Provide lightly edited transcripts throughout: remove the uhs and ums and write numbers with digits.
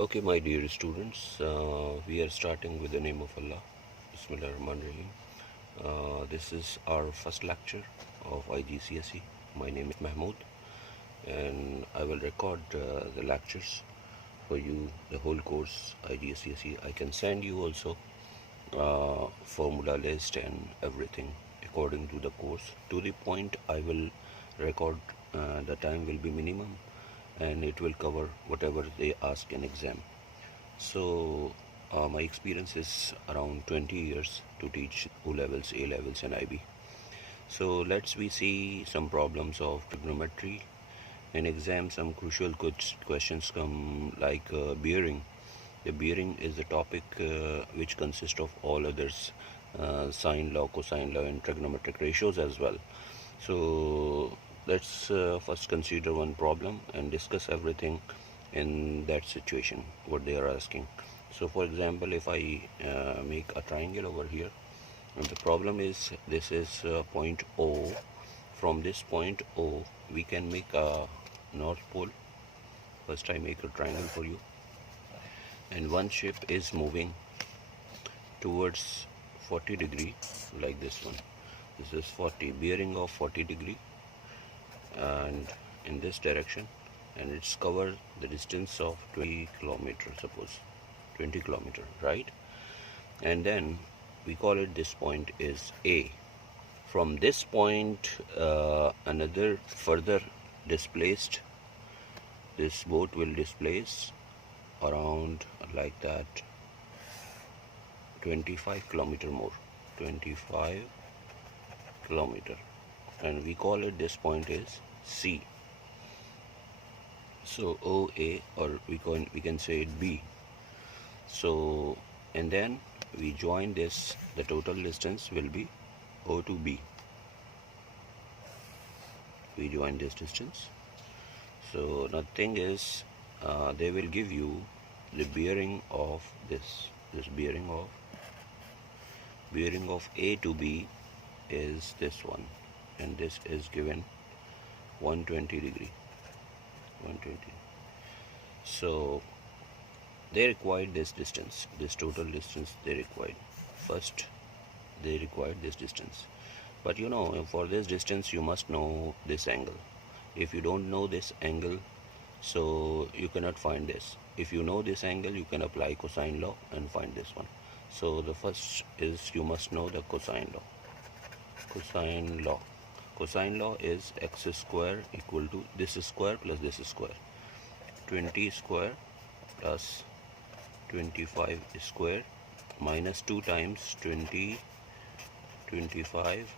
Okay, my dear students, we are starting with the name of Allah. Bismillahirrahmanirrahim. This is our first lecture of IGCSE. My name is Mahmood, and I will record the lectures for you, the whole course IGCSE. I can send you also formula list and everything according to the course. To the point, I will record. The time will be minimum, and it will cover whatever they ask in exam. So my experience is around 20 years to teach O levels, A levels and IB. So let's we see some problems of trigonometry. In exam, some crucial questions come like bearing. The bearing is the topic which consists of all others, sine law, cosine law and trigonometric ratios as well. So let's first consider one problem and discuss everything in that situation, what they are asking. So for example, if I make a triangle over here, and the problem is this is point O. From this point O, we can make a north pole. First I make a triangle for you, and one shape is moving towards 40 degree like this one. This is 40, bearing of 40 degree and in this direction, and it's covered the distance of 20 kilometer, suppose 20 kilometer, right? And then we call it, this point is A. From this point another further displaced, this boat will displace around like that 25 kilometer more, 25 kilometer, and we call it, this point is C. So OA, or we can say it B. So and then we join this, the total distance will be O to B. We join this distance. So nothing is they will give you the bearing of this bearing of A to B is this one, and this is given 120 degree, 120. So they required this distance, this total distance they required. First they required this distance, but you know, for this distance you must know this angle. If you don't know this angle, so you cannot find this. If you know this angle, you can apply cosine law and find this one. So the first is, you must know the cosine law. Cosine law is x square equal to this square plus this square, 20 square plus 25 square minus 2 times 20 25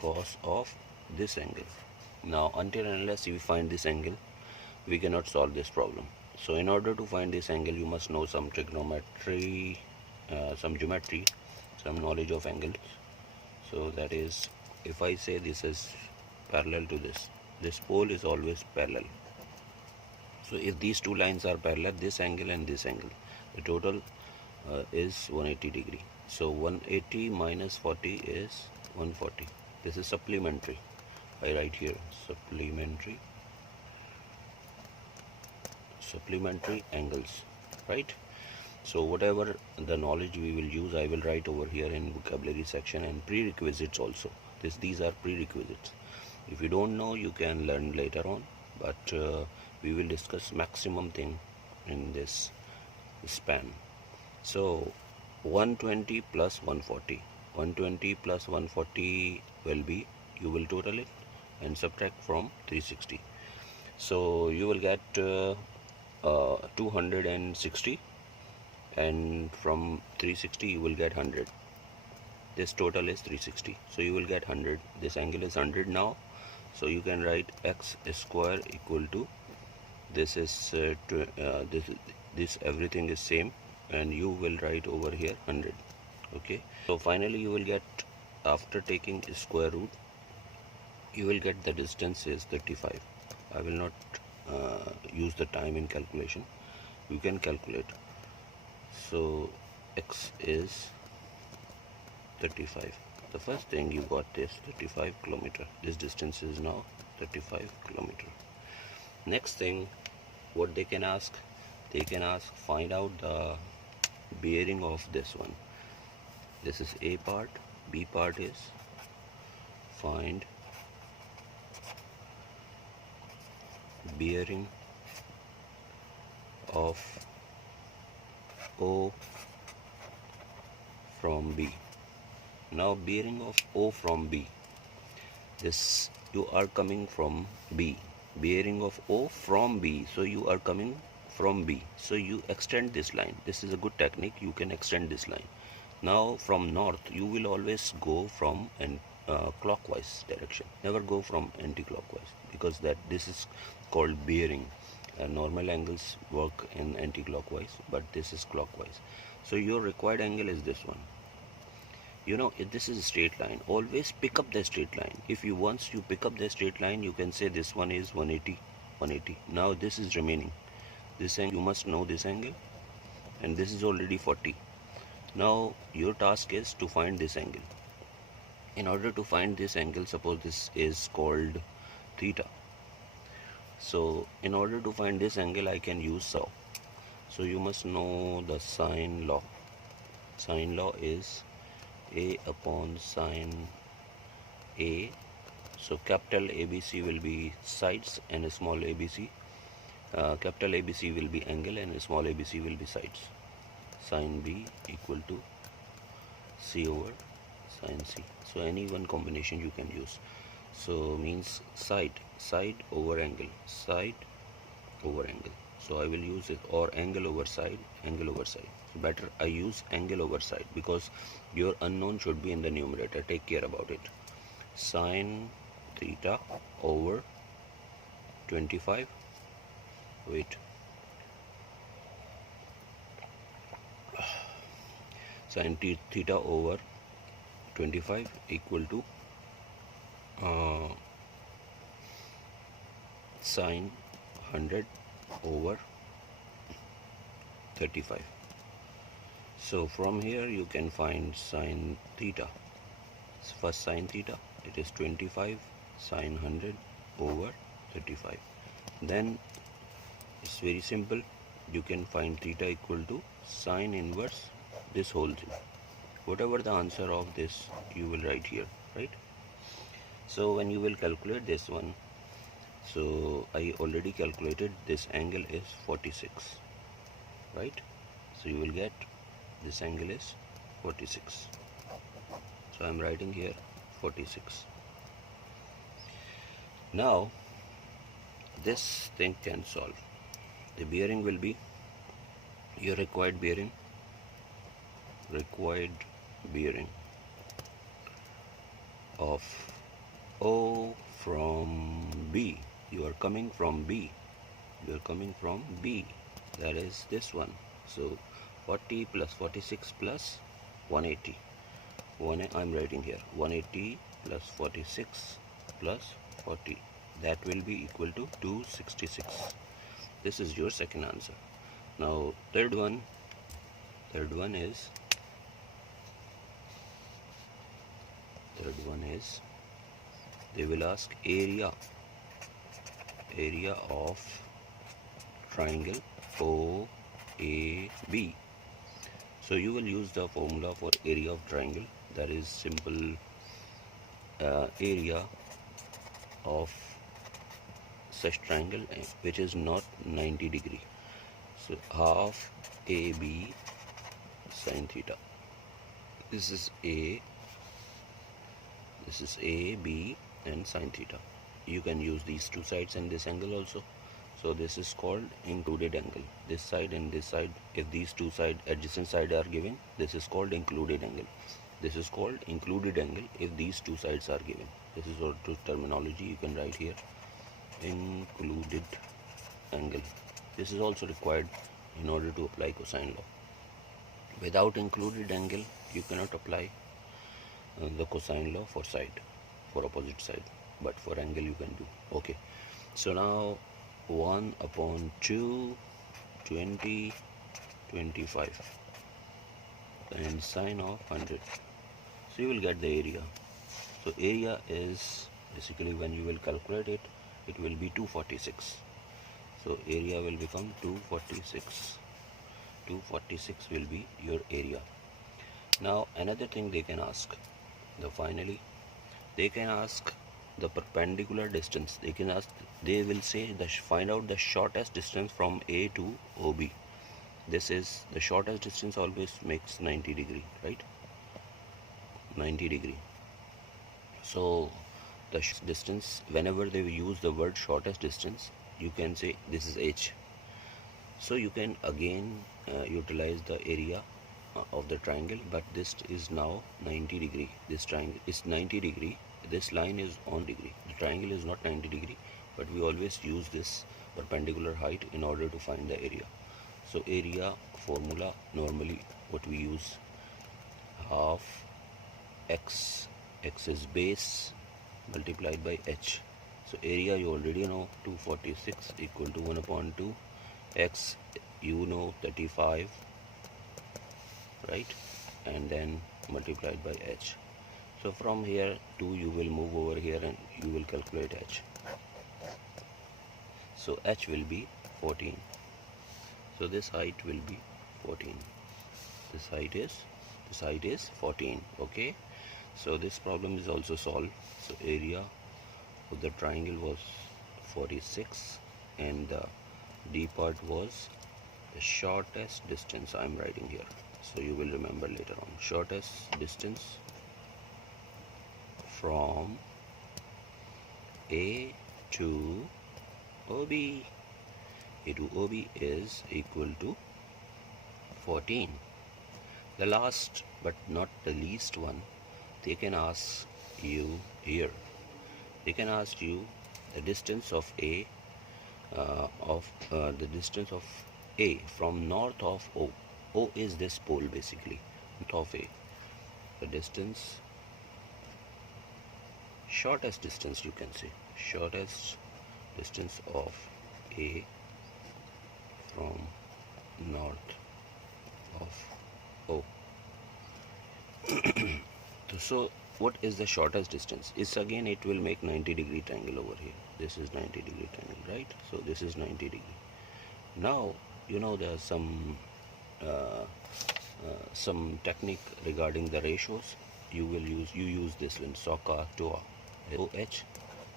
cos of this angle. Now until and unless we find this angle, we cannot solve this problem. So in order to find this angle, you must know some trigonometry, some geometry, some knowledge of angles. So that is, if I say this is parallel to this pole is always parallel. So if these two lines are parallel, this angle and this angle, the total is 180 degree. So 180 minus 40 is 140. This is supplementary. I write here supplementary angles, right? So whatever the knowledge we will use, I will write over here in vocabulary section, and prerequisites also. These are prerequisites. If you don't know, you can learn later on, but we will discuss maximum thing in this span. So 120 plus 140, 120 plus 140 will be, you will total it and subtract from 360. So you will get 260, and from 360 you will get 100. This total is 360, so you will get 100. This angle is 100 now, so you can write x square equal to, this is this everything is same, and you will write over here 100. Okay, so finally you will get, after taking square root, you will get the distance is 35. I will not use the time in calculation, you can calculate. So x is 35. The first thing you got this 35 kilometer. This distance is now 35 kilometer. Next thing, what they can ask, they can ask find out the bearing of this one. This is A part. B part is find bearing of O from B. Now bearing of O from B, this you are coming from B, bearing of O from B, so you are coming from B, so you extend this line. This is a good technique, you can extend this line. Now from north you will always go from clockwise direction, never go from anti-clockwise, because this is called bearing. Normal angles work in anti-clockwise, but this is clockwise, so your required angle is this one. You know, if this is a straight line, always pick up the straight line. If you once you pick up the straight line, you can say this one is 180, 180. Now this is remaining. This angle, you must know this angle, and this is already 40. Now your task is to find this angle. In order to find this angle, suppose this is called theta. So in order to find this angle, I can use saw. So you must know the sine law. Sine law is A upon sine A. So capital ABC will be sides and small ABC. Capital ABC will be angle and small ABC will be sides. Sine B equal to C over sine C. So any one combination you can use. So means side over angle, side over angle. So I will use it, or angle over side, angle over side. So better I use angle over side, because your unknown should be in the numerator. Take care about it. Sine theta over 25. Wait. Sine theta over 25 equal to sine 100 over 35. So from here you can find sine theta. First sine theta, it is 25 sine 100 over 35. Then it's very simple, you can find theta equal to sine inverse this whole thing. Whatever the answer of this, you will write here, right? So when you will calculate this one, so I already calculated this angle is 46, right? So you will get this angle is 46. So I am writing here 46. Now this thing can solve. The bearing will be your required bearing of O from B. You are coming from B. That is this one. So 40 plus 46 plus 180. I'm writing here 180 plus 46 plus 40. That will be equal to 266. This is your second answer. Now third one is they will ask area of triangle OAB. So you will use the formula for area of triangle, that is simple area of such triangle which is not 90 degree. So half AB sin theta. This is A, B and sin theta. You can use these two sides and this angle also. So this is called included angle. This side and this side, if these two side adjacent side are given, this is called included angle. This is called included angle if these two sides are given. This is also terminology you can write here. Included angle. This is also required in order to apply cosine law. Without included angle, you cannot apply the cosine law for opposite side, but for angle you can do. Okay, so now 1 upon 2, 20, 25 and sine of 100. So you will get the area. So area is basically, when you will calculate it, it will be 246. So area will become 246. 246 will be your area. Now another thing they can ask, finally they can ask the perpendicular distance. They will say find out the shortest distance from A to OB. This is the shortest distance, always makes 90 degree, right? 90 degree. So the distance, whenever they use the word shortest distance, you can say this is H. So you can again utilize the area of the triangle, but this is now 90 degree. This triangle is 90 degree. This line is on degree. The triangle is not 90 degree, but we always use this perpendicular height in order to find the area. So area formula, normally what we use, half x is base multiplied by h. So area you already know, 246 equal to 1 upon 2, x you know 35, right, and then multiplied by h. So from here 2 you will move over here and you will calculate h. So h will be 14. So this height will be 14. This height is 14. Okay, so this problem is also solved. So area of the triangle was 46 and the D part was the shortest distance. I'm writing here, so you will remember later on. Shortest distance from A to OB. A to OB is equal to 14. The last but not the least one, they can ask you here. They can ask you the distance of A, the distance of A from north of O. O is this pole basically, north of A. The distance, shortest distance, you can say, shortest distance of A from north of O. So what is the shortest distance? It's again, it will make 90 degree triangle over here. This is 90 degree triangle, right? So this is 90 degree. Now you know there are some technique regarding the ratios. You use this one, SOCA TOA. OH,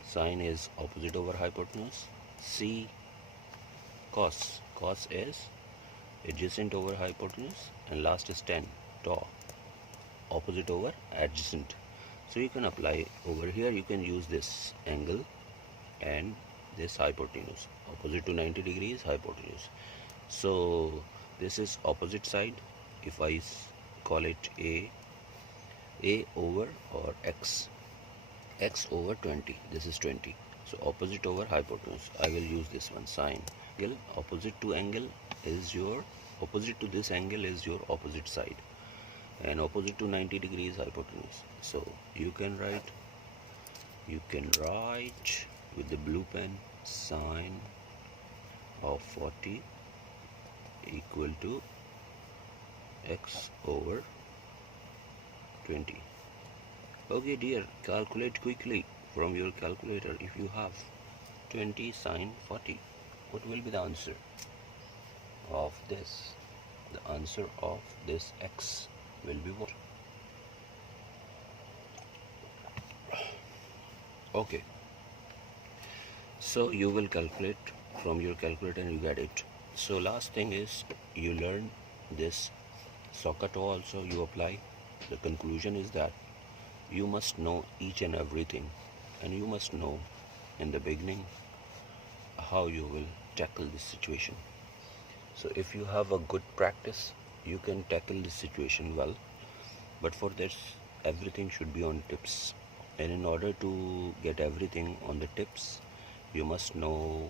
sine is opposite over hypotenuse. C, cos is adjacent over hypotenuse, and last is tan, TOA, opposite over adjacent. So you can apply over here, you can use this angle and this hypotenuse. Opposite to 90 degrees hypotenuse. So this is opposite side. If I call it A over or x over 20, this is 20. So opposite over hypotenuse, I will use this one, sine. Opposite to angle is your opposite to this angle is your opposite side, and opposite to 90 degrees hypotenuse. So you can write with the blue pen, sine of 40 equal to x over 20. Okay dear, calculate quickly from your calculator. If you have 20 sine 40, what will be the answer of this? The answer of this x will be what? Okay, so you will calculate from your calculator and you get it. So last thing is, you learn this SOCA TOA also you apply. The conclusion is that you must know each and everything, and you must know in the beginning how you will tackle this situation. So if you have a good practice, you can tackle this situation well, but for this everything should be on tips, and in order to get everything on the tips, you must know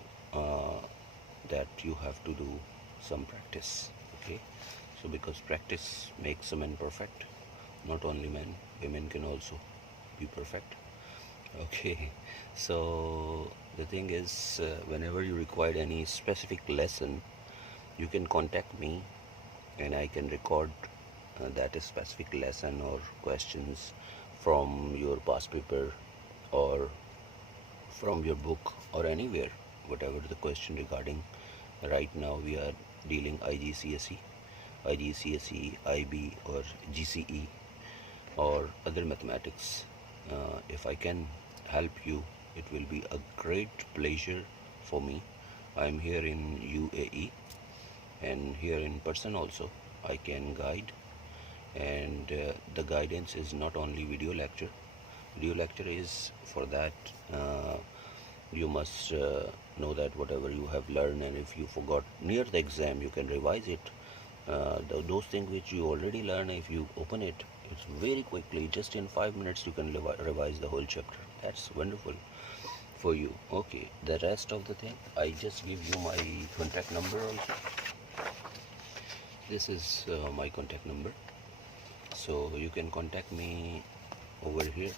that you have to do some practice. Okay, so because practice makes a man perfect. Not only men, women can also be perfect. Okay, so the thing is, whenever you require any specific lesson, you can contact me and I can record that specific lesson or questions from your past paper or from your book or anywhere whatever the question regarding. Right now we are dealing IGCSE, IB or GCE or other mathematics. If I can help you, it will be a great pleasure for me. I'm here in UAE, and here in person also I can guide, and the guidance is not only video lecture. Video lecture is for that you must know that whatever you have learned, and if you forgot near the exam, you can revise it. Those things which you already learned, if you open it, it's very quickly, just in 5 minutes you can revise the whole chapter. That's wonderful for you. Okay, the rest of the thing, I just give you my contact number also. This is my contact number, so you can contact me over here.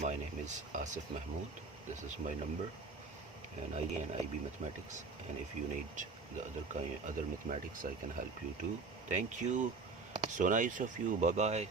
My name is Asif Mahmood. This is my number, and IB mathematics. And if you need the other mathematics, I can help you too. Thank you. So nice of you. Bye bye.